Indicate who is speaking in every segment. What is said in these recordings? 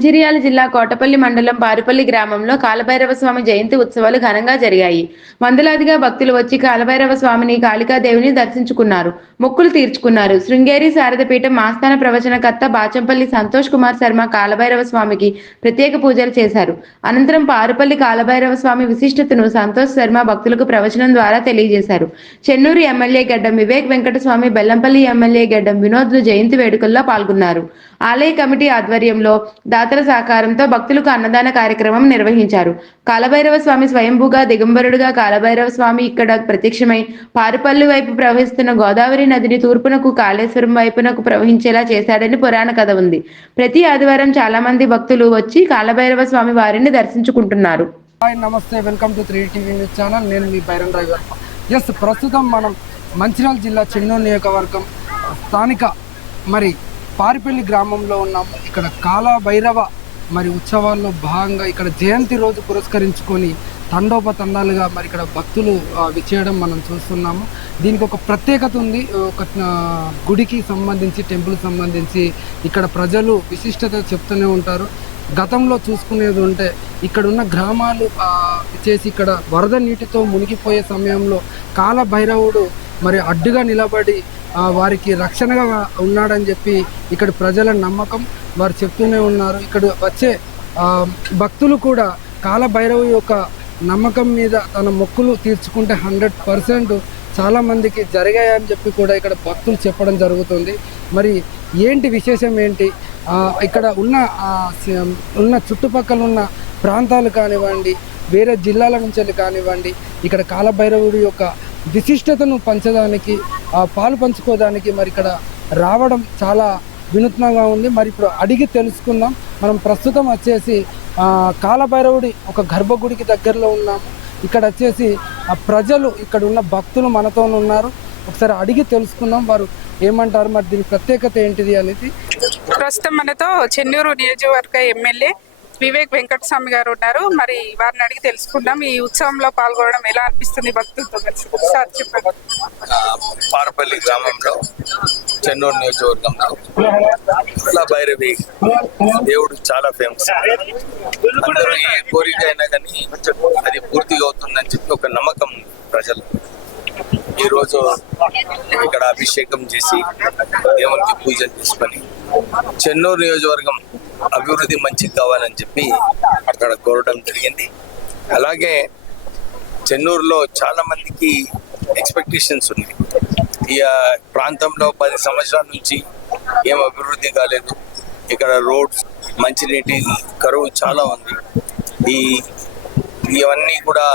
Speaker 1: మంచిర్యాల జిల్లా కోటపల్లి మండలం పారుపల్లి గ్రామంలో కాలభైరవ స్వామి జయంతి ఉత్సవాలు ఘనంగా జరిగాయి. వందలాదిగా భక్తులు వచ్చి కాలభైరవ స్వామిని కాళికాదేవిని దర్శించుకున్నారు. మొక్కులు తీర్చుకున్నారు. శృంగేరి శారదపీఠం ఆస్థాన ప్రవచనకర్త బాచంపల్లి సంతోష్ కుమార్ శర్మ కాలభైరవ స్వామికి ప్రత్యేక పూజలు చేశారు. అనంతరం పారుపల్లి కాలభైరవ స్వామి విశిష్టతను సంతోష్ శర్మ భక్తులకు ప్రవచనం ద్వారా తెలియజేశారు. చెన్నూరు ఎమ్మెల్యే గడ్డం వివేక్ వెంకటస్వామి బెల్లంపల్లి ఎమ్మెల్యే గడ్డం వినోద్లు జయంతి వేడుకల్లో పాల్గొన్నారు. ఆలయ కమిటీ ఆధ్వర్యంలో దాతల సహకారంతో భక్తులకు అన్నదాన కార్యక్రమం నిర్వహించారు. కాలభైరవ స్వామి స్వయంభూగా దిగంబరుడుగా కాలభైరవ స్వామి ఇక్కడ ప్రత్యక్షమై పారుపల్లి వైపు ప్రవహిస్తున్న గోదావరి నదిని తూర్పునకు కాళేశ్వరం వైపునకు ప్రవహించేలా చేశాడని పురాణ కథ ఉంది. ప్రతి ఆదివారం చాలా మంది భక్తులు వచ్చి కాలభైరవ స్వామి వారిని దర్శించుకుంటున్నారు.
Speaker 2: నమస్తే welcome to three TV news channel. నేను మీ బైరన్ డ్రైవర్ ఎస్ ప్రస్తుతం మనం మంచిర్యాల జిల్లా చెన్నూరు నియోజకవర్గం స్థానిక మరి పారిపల్లి గ్రామంలో ఉన్నాం. ఇక్కడ కాలభైరవ మరి ఉత్సవాల్లో భాగంగా ఇక్కడ జయంతి రోజు పురస్కరించుకొని తండోపతండాలుగా మరి ఇక్కడ భక్తులు ఆ, విచ్చేయడం మనం చూస్తున్నాము. దీనికి ఒక ప్రత్యేకత ఉంది. ఒక గుడికి సంబంధించి టెంపుల్ సంబంధించి ఇక్కడ ప్రజలు విశిష్టత చెప్తూనే ఉంటారు. గతంలో చూసుకునేది ఉంటే ఇక్కడ ఉన్న గ్రామాలు చేసి ఇక్కడ వరద నీటితో మునిగిపోయే సమయంలో కాల భైరవుడు మరి అడ్డుగా నిలబడి వారికి రక్షణగా ఉన్నాడని చెప్పి ఇక్కడ ప్రజల నమ్మకం వారు చెప్తూనే ఉన్నారు. ఇక్కడ వచ్చే భక్తులు కూడా కాలభైరవు యొక్క నమ్మకం మీద తన మొక్కులు తీర్చుకుంటే హండ్రెడ్ పర్సెంట్ చాలామందికి జరిగాయని చెప్పి కూడా ఇక్కడ భక్తులు చెప్పడం జరుగుతుంది. మరి ఏంటి విశేషం ఏంటి? ఇక్కడ ఉన్న ఉన్న చుట్టుపక్కల ఉన్న ప్రాంతాలు కానివ్వండి వేరే జిల్లాల నుంచి కానివ్వండి ఇక్కడ కాలభైరవుడి యొక్క విశిష్టతను పంచడానికి ఆ, పాలు పంచుకోవడానికి మరి ఇక్కడ రావడం చాలా వినూత్నంగా ఉంది. మరి ఇప్పుడు అడిగి తెలుసుకుందాం. మనం ప్రస్తుతం వచ్చేసి కాలభైరవుడి ఒక గర్భగుడికి దగ్గరలో ఉన్నాము. ఇక్కడ వచ్చేసి ఆ ప్రజలు ఇక్కడ ఉన్న భక్తులు మనతో ఉన్నారు. ఒకసారి అడిగి తెలుసుకుందాం. వారు ఏమంటారు? మరి దీని ప్రత్యేకత ఏంటిది అనేది?
Speaker 3: ప్రస్తుతం మనతో చెన్నూరు నియోజకవర్గ ఎమ్మెల్యే వివేక్ వెంకటస్వామి గారు ఉన్నారు. మరి వారిని అడిగి తెలుసుకుందాం. ఈ ఉత్సవంలో పాల్గొనడం ఎలా అనిపిస్తుంది భక్తులతో కలిసి? సార్ చెప్పండి.
Speaker 4: పారపల్లి గ్రామంలో చెన్నూరు నియోజకవర్గంలో కుల భైరవి దేవుడు చాలా ఫేమస్ అందరూ ఏ కోరిక అయినా కానీ అది పూర్తిగా అవుతుందని చెప్పి ఒక నమ్మకం ప్రజలు. ఈ రోజు ఇక్కడ అభిషేకం చేసి దేవునికి పూజలు చేసుకొని చెన్నూరు నియోజకవర్గం అభివృద్ధి మంచిగా కావాలని చెప్పి అక్కడ కోరడం జరిగింది. అలాగే చెన్నూరులో చాలా మందికి ఎక్స్పెక్టేషన్స్ ఉన్నాయి. ఈ ప్రాంతంలో పది సంవత్సరాల నుంచి ఏం అభివృద్ధి కాలేదు. ఇక్కడ రోడ్స్ మంచినీటి కరువు చాలా ఉంది. ఈ ఇవన్నీ కూడా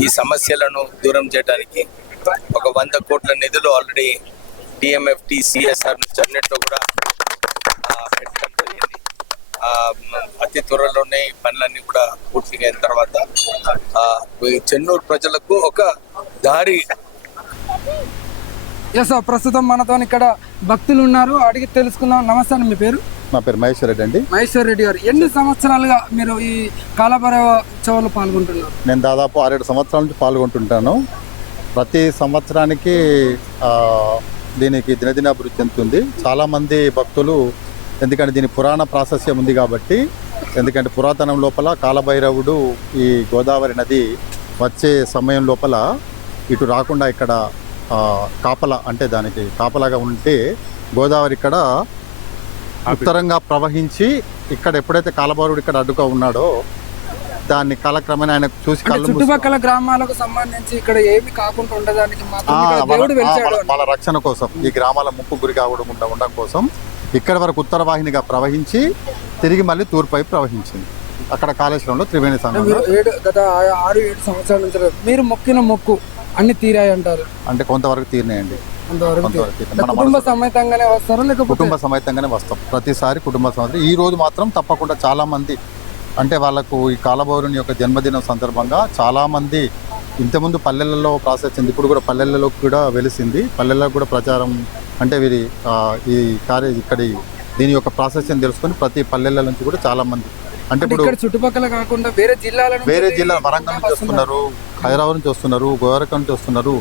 Speaker 4: ఈ సమస్యలను దూరం చేయడానికి ఒక వంద కోట్ల నిధులు ఆల్రెడీ టిఎంఎఫ్టి సిఎస్ఆర్ నుంచి అన్నింటిలో కూడా ఆ, పెట్టడం జరిగింది ఆ, మ- అతి త్వరలోనే ఈ పనులన్నీ కూడా పూర్తిగా అయిన తర్వాత చెన్నూరు ప్రజలకు ఒక దారి
Speaker 2: ఎస్ ప్రస్తుతం మనతో ఇక్కడ భక్తులు ఉన్నారు. అడిగి తెలుసుకుందాం. నమస్తే మీ పేరు?
Speaker 5: నా పేరు మహేశ్వర్ రెడ్డి అండి.
Speaker 2: మహేశ్వర్ రెడ్డి గారు ఎన్ని సంవత్సరాలుగా మీరు ఈ కాలభైరవ ఉత్సవంలో పాల్గొంటున్నారు?
Speaker 5: నేను దాదాపు ఆరేడు సంవత్సరాల నుంచి పాల్గొంటుంటాను. ప్రతి సంవత్సరానికి దీనికి దినదిన అభివృద్ధి చెందుతుంది. చాలామంది భక్తులు ఎందుకంటే దీని పురాణ ప్రాశస్యం ఉంది కాబట్టి ఎందుకంటే పురాతనం లోపల కాలభైరవుడు ఈ గోదావరి నది వచ్చే సమయం లోపల ఇటు రాకుండా ఇక్కడ ఆ, కాపలా అంటే దానికి కాపలాగా ఉంటే గోదావరి ఇక్కడ ఉత్తరంగా ప్రవహించి ఇక్కడ ఎప్పుడైతే కాలభైరవుడు ఇక్కడ అడ్డుగా ఉన్నాడో దాన్ని కాలక్రమేణా ఆయన చూసి
Speaker 2: చుట్టుపక్కల గ్రామాలకు సంబంధించి ఇక్కడ ఏమి కాకుండా ఉండడానికి
Speaker 5: వాళ్ళ- రక్షణ కోసం ఈ గ్రామాల ముప్పు గురి కావడం ఉండ- ఉండడం కోసం ఇక్కడ వరకు ఉత్తర వాహినిగా ప్రవహించి తిరిగి మళ్ళీ తూర్పై ప్రవహించింది. అక్కడ కాళేశ్వరంలో త్రివేణి
Speaker 2: అంటే
Speaker 5: సంఘంలో.
Speaker 2: మీరు ఏడు గత ఆ- ఆరు ఏడు సంవత్సరాల నుంచి మీరు మొక్కిన మొక్కు అన్ని తీరాయి అంటారు
Speaker 5: అంటే కొంతవరకు తీరినాయండి.
Speaker 2: కుటుంబ సమేతంగానే వస్తారా లేకపోతే
Speaker 5: కుటుంబ సమేతంగానే వస్తాం. ప్రతిసారి కుటుంబ సమేతం ఈ రోజు మాత్రం తప్పకుండా చాలా మంది అంటే వాళ్ళకు ఈ కాలభైరుని యొక్క జన్మదినం సందర్భంగా చాలా మంది ఇంతకుముందు పల్లెలలో ప్రాసెస్ చెంది ఇప్పుడు కూడా పల్లెలలో కూడా వెలిసింది. పల్లెల్లో కూడా ప్రచారం అంటే వీరి ఈ కార్య ఇక్కడి దీని యొక్క ప్రాసెస్ తెలుసుకొని ప్రతి పల్లెల నుంచి కూడా చాలా మంది అంటే ఇప్పుడు
Speaker 2: చుట్టుపక్కల కాకుండా వేరే జిల్లాల
Speaker 5: వేరే జిల్లా వరంగల్ నుంచి వస్తున్నారు హైదరాబాద్ నుంచి వస్తున్నారు గోరఖ నుంచి వస్తున్నారు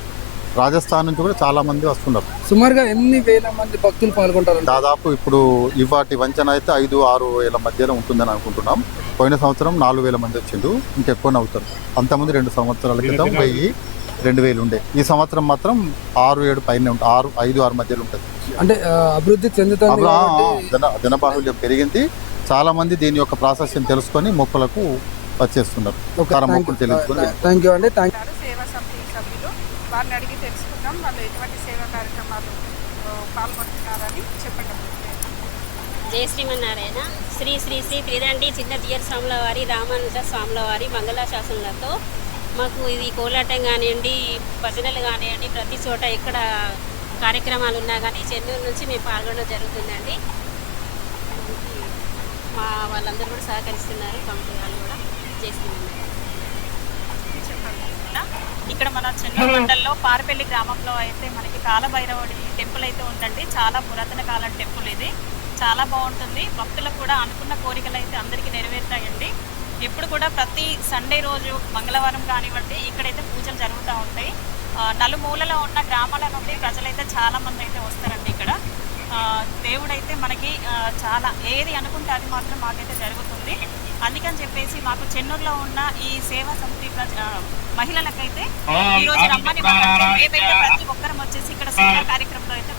Speaker 5: రాజస్థాన్ నుంచి కూడా చాలా మంది వస్తున్నారు.
Speaker 2: సుమారుగా ఎన్ని వేల మంది భక్తులు పాల్గొంటారు?
Speaker 5: దాదాపు ఇప్పుడు ఇవాటి వంచన అయితే ఐదు ఆరు వేల మధ్యలో ఉంటుందని అనుకుంటున్నాం. పోయిన సంవత్సరం నాలుగు వేల మంది వచ్చిండు ఇంకెక్కువనే అవుతారు అంతకుముందు రెండు సంవత్సరాల క్రితం వెయ్యి రెండు వేలు ఉండే. ఈ సంవత్సరం మాత్రం ఆరు ఏడు పైన ఉంటుంది ఆరు ఐదు ఆరు మధ్యలో ఉంటుంది.
Speaker 2: అంటే అభివృద్ధి చెందుతుంది
Speaker 5: జన జనబాహుల్యం పెరిగింది. చాలా మంది దీని యొక్క ప్రాసెస్ని తెలుసుకొని మొక్కలకు వచ్చేస్తున్నారు. తన మొక్కులు తెలుసుకొని
Speaker 2: థ్యాంక్ యూ అండి థ్యాంక్
Speaker 3: ఉన్నారు సేవా సమితి సభ్యులు వారిని అడిగి తెలుసుకుందాం. వాళ్ళు ఎటువంటి సేవా కార్యక్రమాలు ఆ, పాల్గొంటున్నారని చెప్పండి.
Speaker 6: జయ శ్రీమన్నారాయణ. శ్రీ శ్రీ శ్రీ త్రిదండి చిన్న జీయర్ స్వాముల వారి రామానుజ స్వాముల వారి మంగళాశాసనలతో మాకు ఇది కోలాటం కానివ్వండి భజనలు కానివ్వండి ప్రతి చోట ఎక్కడ కార్యక్రమాలు ఉన్నా కానీ చెన్నూరు నుంచి మేము పాల్గొనడం జరుగుతుందండి. మా వాళ్ళందరూ కూడా సహకరిస్తున్నారు కమిటీ వాళ్ళు కూడా. చేస్తున్నారు
Speaker 7: ఇక్కడ మన చెన్నూరు మండలంలో పారపల్లి గ్రామంలో అయితే మనకి కాలభైరవుడి టెంపుల్ అయితే ఉందండి. చాలా పురాతన కాలం టెంపుల్ ఇది. చాలా బాగుంటుంది. భక్తులకు కూడా అనుకున్న కోరికలు అయితే అందరికీ నెరవేరుతాయండి. ఎప్పుడు కూడా ప్రతి సండే రోజు మంగళవారం కానివ్వండి ఇక్కడైతే పూజలు జరుగుతూ ఉంటాయి. ఆ, నలుమూలలో ఉన్న గ్రామాల నుండి ప్రజలైతే చాలా మంది అయితే వస్తారండి ఇక్కడ. దేవుడైతే మనకి చాలా ఏది అనుకుంటే అది మాత్రం మాకైతే జరుగుతుంది. అందుకని చెప్పేసి మాకు చెన్నూరులో ఉన్న ఈ సేవా సమితి మహిళలకైతే ఈ రోజు రమ్మని మేమైతే ప్రతి ఒక్కరం వచ్చేసి ఇక్కడ సేవా కార్యక్రమంలో అయితే.